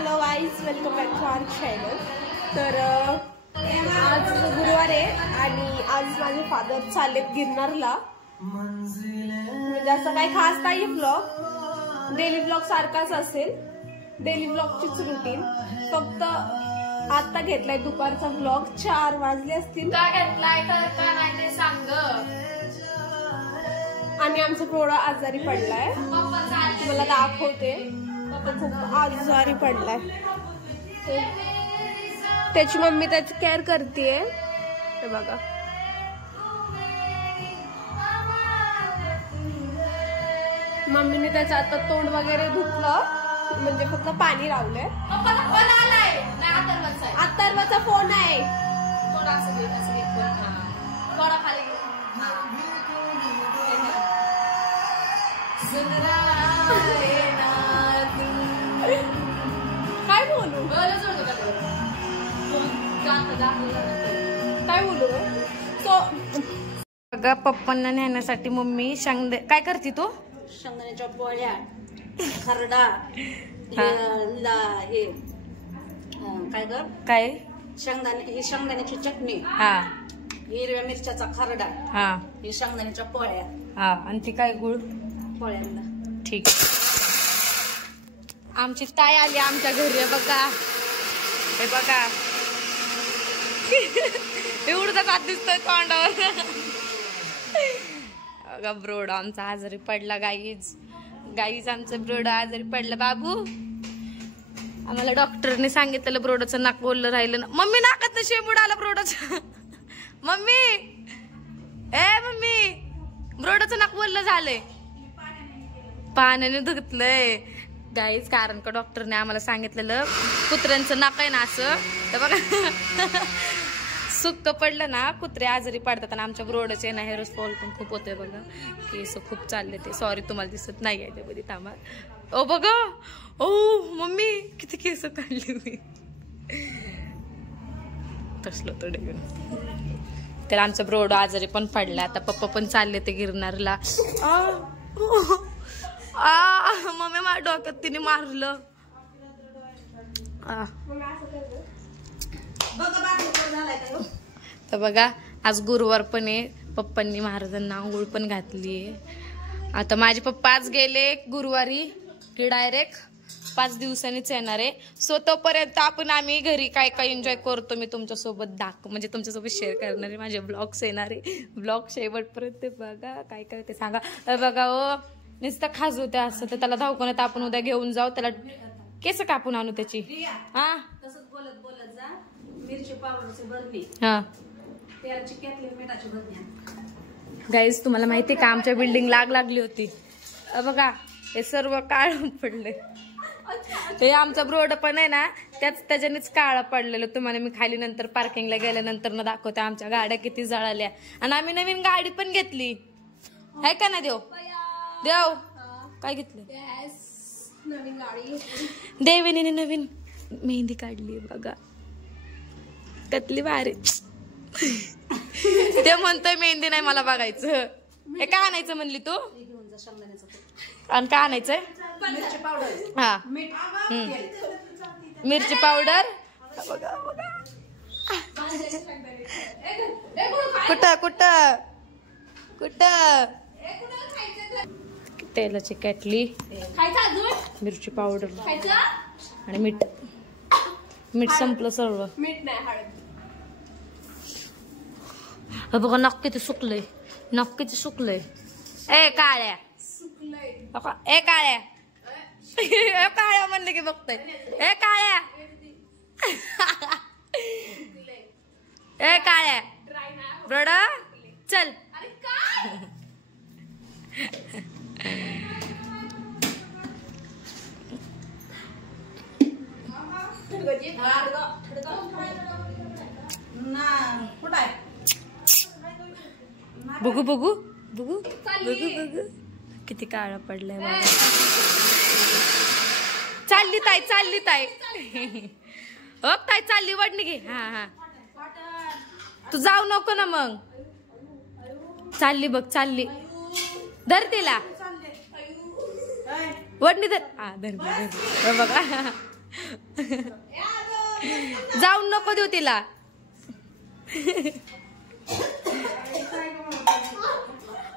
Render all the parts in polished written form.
Hello guys, welcome back to our channel. तर आज गुरुवार आहे आणि आज माझे फादर चाललेत गिरनारला. म्हणजे असं काही खास नाही ब्लॉग, डेली ब्लॉग सारखाच असेल, डेली ब्लॉगचीच रुटीन. फक्त आता घेतलाय दुपारचा ब्लॉग, 4 वाजले असतील. का घेतलाय का नाही ते सांग. आणि आमचा पोरा आजारी पडलाय, तुम्हाला दाखवते. खूप आजारी पडलाय, त्याची मम्मी त्याची केअर करतेय. हे बघा, मम्मीने त्याचं आता तोंड वगैरे धुतलं, म्हणजे फक्त पाणी लावलंय. अथर्वचा फोन आहे. काय बोलू काय बोलू बघा, पप्पांना नेण्यासाठी मम्मी काय करते तू? शेंगदाण्याच्या पोळ्या, खरडा, हे काय ग, काय ही शेंगदाण्याची चटणी, हा, हिरव्या मिरच्याचा खरडा, हा, ही शेंगदाण्याच्या पोळ्या, हा, आणि ती काय गुळ पोळ्यांना. ठीक. आमची ताई आली आमच्या घरी. बघा, हे बघा, एवढं तर कात दिसतोय तोंडावर. बघा, ब्रोड आमचा आजारी पडला. गाईज आमचं ब्रोड आजारी पडला. बाबू, आम्हाला डॉक्टरने सांगितलेलं ब्रोडाचं नाक बोललं राहिलं ना. मम्मी, नाकात शेंबूड आला ब्रोडाचं. मम्मी, मम्मी, ब्रोडाचं नाक बोललं झालंय, पाण्याने धुतलंय गाईज. कारण का डॉक्टरने आम्हाला सांगितलेलं कुत्र्यांचं नाक आहे ना असं. तर बघा, सुक्त पडलं ना कुत्रे आजारी पडतात. आणि आमच्या ब्रोडचे ना हेअर फॉल पण खूप होतोय. बघा, केस खूप चालले ते. सॉरी, तुम्हाला दिसत नाही आहे त्यामध्ये. थांबा. ओ बघा, ओ मम्मी, किती केस काढली मी. तसलं तोडे घेऊन तर आमचं ब्रोड आजारी पण पडला. आता पप्पा पण चालले ते गिरनारला. मम्मी, माझ्या डोक्यात तिने मारलं. तर बघा, आज गुरुवार पण आहे. पप्पांनी महाराजांना आंघोळ पण घातली. आता माझे पप्पा आज गेले गुरुवारी की डायरेक्ट 5 दिवसांनीच येणार आहे. सो तोपर्यंत आम्ही घरी काय काय एन्जॉय करतो मी तुमच्यासोबत म्हणजे तुमच्यासोबत शेअर करणार आहे. माझे ब्लॉग्स येणार आहे. ब्लॉग शेवटपर्यंत बघा, काय काय ते सांगा. बघा, ओ नुसतं खाजू त्या असं, तर त्याला धावकण्यात आपण उद्या घेऊन जाऊ. त्याला केस कापून आणू त्याची. हा, तसंच बोलत बोलत जा. मिरची पावडरची बरणी, हा, तेलाची केटली, मिठाची बरणी. गाईज, तुम्हाला माहिती का आमच्या बिल्डिंग लागली होती. बघा, हे सर्व काळ पडले. ते आमचा ब्रोड पण आहे ना, त्याच्यानेच काळं पडलेलं. तुम्हाला मी खाली नंतर पार्किंगला गेल्यानंतर ना दाखवते आमच्या गाड्या किती जळाल्या. आणि आम्ही नवीन गाडी पण घेतली आहे का ना. देव काय घेतलं? नवीन गाडी. देवीने नवीन मेहंदी काढली. बघा, त्यातली भारी. ते म्हणतोय मेहंदी नाही मला बघायचं. हे काय आणायचं म्हणली तू? आणि काय आणायचंय? मिरची पावडर, हा, मिरची पावडर. बघा बघा, कुठं कुठं कुठं, तेलाची केटली, मिरची पावडर आणि मीठ संपलं सर्व. मीठ नाही, हळद. बघा, नक्की ते सुकलंय, नक्की ते सुकलंय. ए काळ्या, ए काळ्या, काळ्या म्हणले की बघताय. ए काळ्या, ए काळ्या, ब्रोड चल. बघू बघू बघू बघू बघू, किती काळा पडलाय बाबा. चालली ताई, चालली ताई. हो ताई, चालली वडणी घे. हा हा, तू जाऊ नको ना मग. चालली बघ, चालली. धर तिला, वडणी धर. हा धर बघा. जाऊन नको देऊ तिला.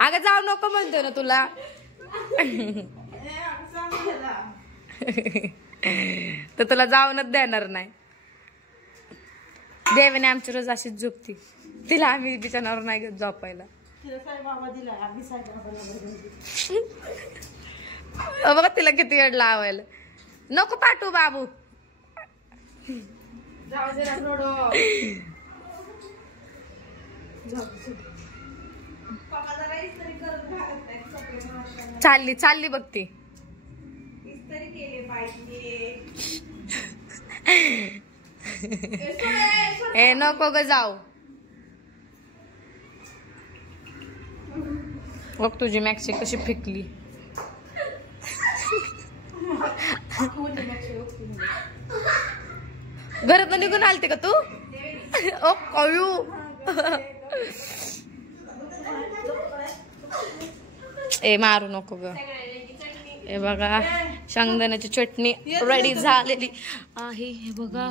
अगं जाऊ नको म्हणतोय ना तुला. तर तुला जाऊनच देणार नाही. देवाने आमची रोज अशीच झोपती. तिला आम्ही बिचारावर नाही घेत झोपायला. बघा तिला किती वेळ लावायला. नको पाठवू बाबू. चालली चालली बघ ती. ए नको ग जाऊ. बघ तुझी मॅक्सी कशी फेकली. घरात निघून आलते का तू. ओ कळू. ए मारू नको ग. हे बघा शेंगदाण्याची चटणी रेडी झालेली आहे. हे बघा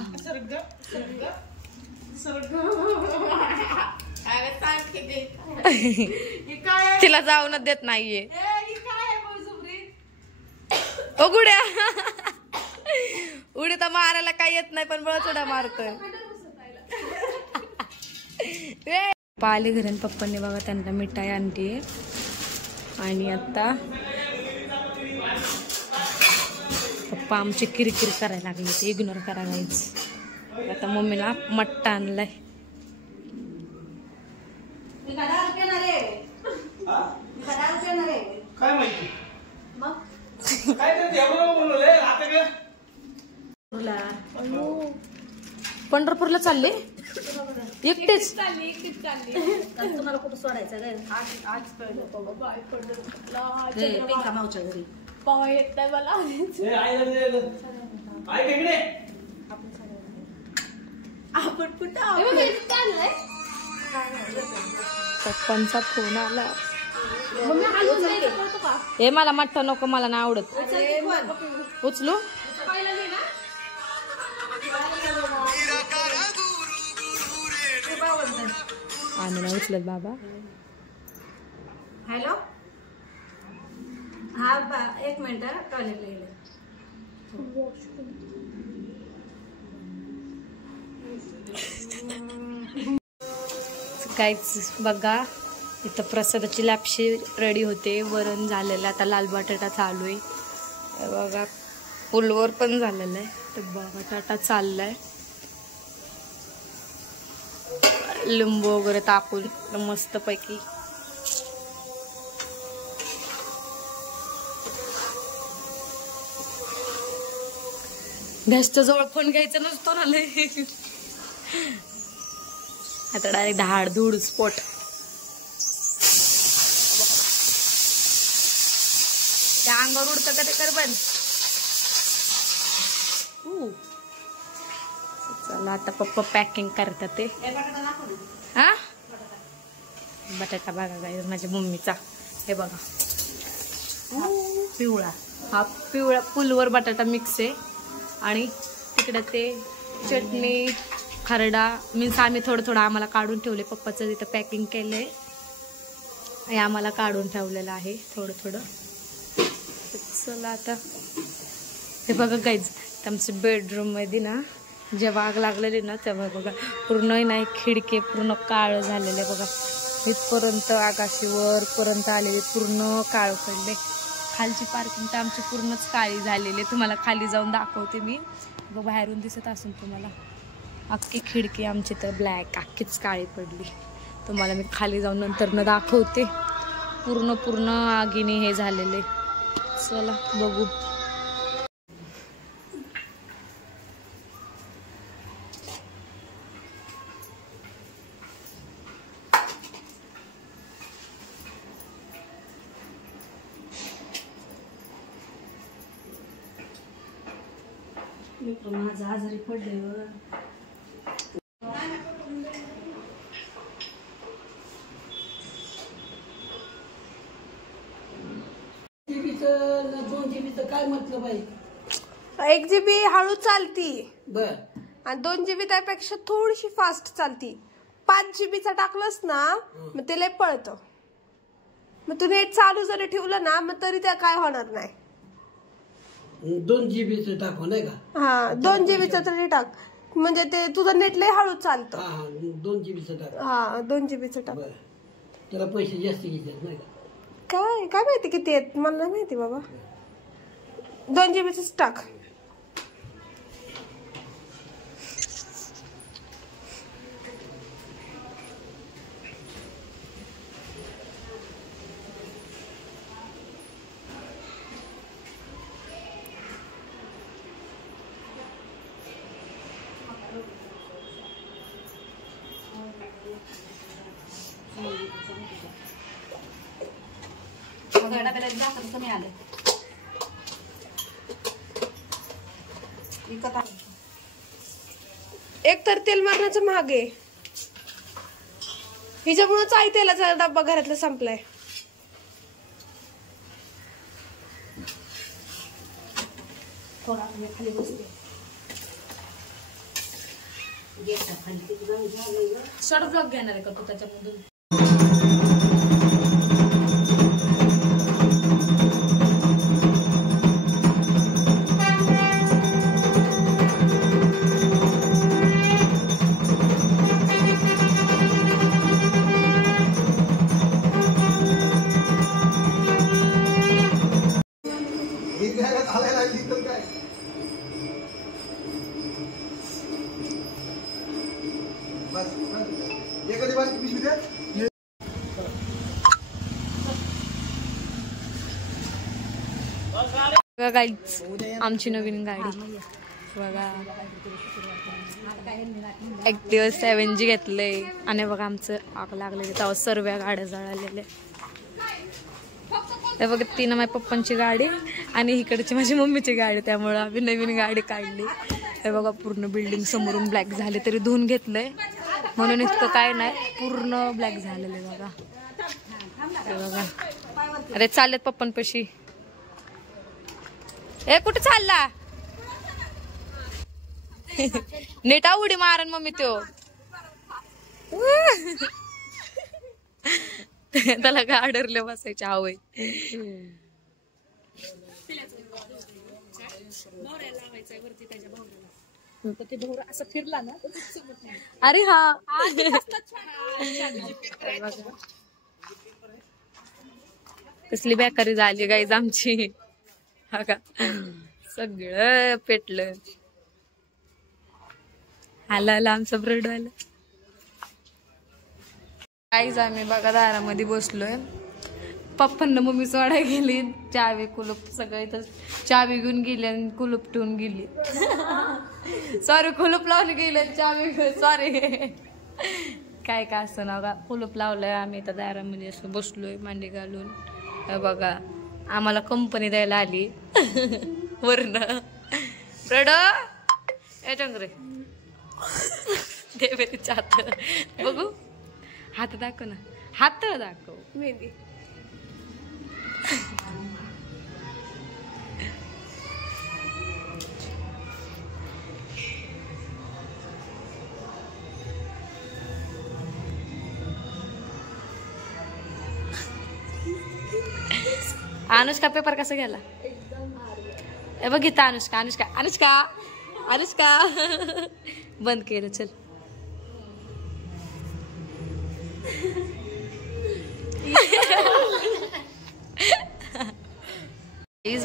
तिला जाऊनच देत नाहीये. ओ गुड्या. उडी तर मारायला काही येत नाही पण बळचोडा मारतोय. पाले घरी पप्पांनी बघा त्यांना मिठाई आणली. आणि आता पप्पा आमची किरकिर करायला लागली. ते इग्नोर करायलाच. आता मम्मीला मट्टा आणलाय. काय माहिती पंढरपूरला चालले एकटेच. तुम्हाला कुठं सोडायचं रे. आज मावच्या घरी पाव येत नाही मला. आपण कुठं पप्पांचा फोन आला. हे मला मठ्ठा नको. मला नाही आवडत. उचलू. आम्ही नाही उचलत बाबा. हॅलो. हा एक मिनिट टॉयलेटला गेले. काहीच बघा इथं प्रसादाची लापशी रेडी होते. वरण झालेलं आता लाल बटाटा चालू आहे. बघा फुलवर पण झालेलं आहे. तर बटाटा चाललाय. लिंबू वगैरे टाकून मस्त पैकी. गॅसच्या जवळ फोन घ्यायचा नसतो ना लय. आता डायरेक्ट धाडधूड स्पोट. त्या अंगावर उडतं का ते कर बंद. चला आता पप्पा पॅकिंग करतात ते. हा बटाटा बघा काय माझ्या मम्मीचा. हे बघा पिवळा. हा पिवळा फुलवर बटाटा मिक्स आहे. आणि तिकडे ते चटणी खरडा मीन्स आम्ही थोडं थोडं आम्हाला काढून ठेवले. पप्पाचं तिथं पॅकिंग केलंय. हे आम्हाला काढून ठेवलेलं आहे थोडं थोडं. चला आता हे बघा गाईज आमच्या बेडरूम मध्ये ना जेव्हा आग लागलेली ना तेव्हा बघा पूर्ण नाही खिडकी पूर्ण काळ झालेले. बघा इथपर्यंत आकाशी वरपर्यंत आलेले पूर्ण काळ पडले. खालची पार्किंग तर आमची पूर्णच काळी झालेली. तुम्हाला खाली जाऊन दाखवते मी. बघ बाहेरून दिसत असून तुम्हाला अख्खी खिडकी आमची तर ब्लॅक अख्खीच काळी पडली. तुम्हाला मी खाली जाऊन नंतर न दाखवते. पूर्ण पूर्ण आगीने हे झालेले. चला बघू. माझं आजारी पडले. दोन जीबीचं काय म्हटलं बाई. 1 GB हळू चालती बर आणि 2 GB त्यापेक्षा थोडीशी फास्ट चालती. 5 GB टाकलंस ना मग ते लय पळतं. मग तू नेट चालू जरी ठेवलं ना मग तरी त्या काय होणार नाही. 2 GB टाकू नाही का? हा 2 GB तरी टाक म्हणजे ते तुझं नेट लय हळू चालतं. हा 2 GB टाक. हा 2 GB टाक. बर त्याला पैसे जास्त घेतात नाही का? काय काय माहिती किती आहेत मला नाही माहिती बाबा. 2 GB टाक. कमी आले एक तर तेल मारण्याचं महाग आहे. हिच्यामुळेच आई तेलाचा डब्बा घरातला संपलाय. थोडा खाली बसते शॉर्ट ब्लॉग घेणार आहे का तू त्याच्यामधून? गाईच आमची नवीन गाडी बघा. Activa 7G घेतलंय आणि बघा आमचं आग लागलेलं तेव्हा सर्व गाड्या जळालेल्या. हे बघा तिनं माझ्या पप्पांची गाडी आणि इकडची माझी मम्मीची गाडी त्यामुळे आम्ही नवीन गाडी काढली. हे बघा पूर्ण बिल्डिंग समोरून ब्लॅक झाले तरी धुवून घेतलंय म्हणून इतकं काय नाही पूर्ण ब्लॅक झालेलं आहे बघा. हे बघा अरे चाललेत पप्पांपाशी. ए कुठे चालला? नीट उडी मारन मम्मी तो. त्याला गाडरले बसायची आवय. असं फिरला ना अरे हा कसली बेकारी झाली गाईज आमची. हा का सगळं पेटलं. आला आमचं ब्रेड आलं. काहीच आम्ही बघा दारामध्ये बसलोय. पप्पांना मम्मी सोडा गेली. चावी कुलूप सगळं इथं चावी घेऊन गेली आणि कुलूप ठेवून गेली. सॉरी कुलूप लावून गेले चावी सॉरी काय का असं ना बघा. कुलूप लावलंय आम्ही इथं दारामध्ये असं बसलोय मांडी घालून. बघा आम्हाला कंपनी द्यायला आली वरण. ब्रेड ए चंद्रे देवेचा हात बघू. हात दाखव ना. हात दाखव. मेहंदी अनुष्का पेपर कसा गेला? ए बघ इथं अनुष्का अनुष्का अनुष्का अनुष्का बंद केलं. चल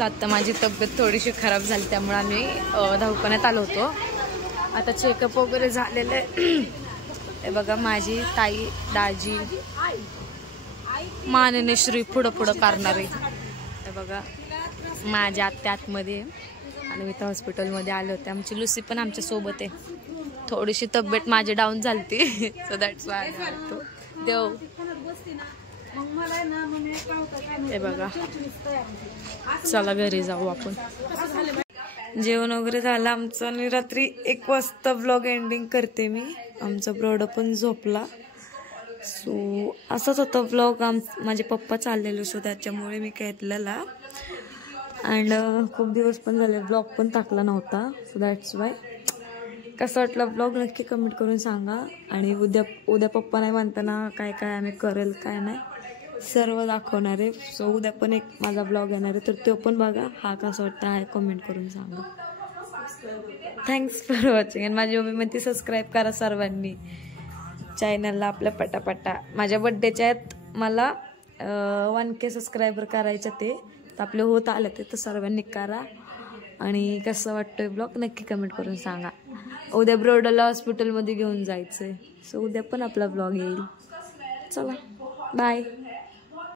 आता माझी तब्येत थोडीशी खराब झाली त्यामुळे आम्ही दवाखान्यात आलो होतो. आता चेकअप वगैरे झालेलं आहे. हे बघा माझी ताई दाजी मानेने श्री पुढं पुढं करणारे. हे बघा माझ्या आत्या आतमध्ये आणि मी तर हॉस्पिटलमध्ये आले होते. आमची लुसी पण आमच्या सोबत आहे. थोडीशी तब्येत माझी डाऊन झालती सो दॅट्स वाय देव. हे बघा चला घरी जाऊ आपण. जेवण वगैरे झालं आमचं आणि रात्री 1 वाजता व्लॉग एंडिंग करते मी. आमचा ब्रॉड पण झोपला. सो असंच होतं व्लॉग. माझे पप्पा चाललेलो सो त्याच्यामुळे मी घेतलेला अँड खूप दिवस पण झाले ब्लॉग पण टाकला नव्हता, सो दॅट्स वाय. कसं वाटलं ब्लॉग नक्की कमेंट करून सांगा. आणि उद्या पप्पा नाही म्हणताना काय काय आम्ही करेल काय नाही सर्व दाखवणार आहे. सो उद्या पण एक माझा ब्लॉग येणार आहे, तर तो पण बघा. हा कसा वाटतं आहे कमेंट करून सांगा. Thanks for watching. आणि माझी मम्मी म्हणते सबस्क्राईब करा सर्वांनी चॅनलला आपल्या पटापटा. माझ्या बड्डेच्या आहेत मला 1K सबस्क्रायबर करायचं ते, तर आपले होत आलं ते, तर सर्वांनी करा. आणि कसं वाटतोय ब्लॉग नक्की कमेंट करून सांगा. उद्या ब्रोडला हॉस्पिटलमध्ये घेऊन जायचं आहे, सो उद्या पण आपला ब्लॉग येईल. चला बाय.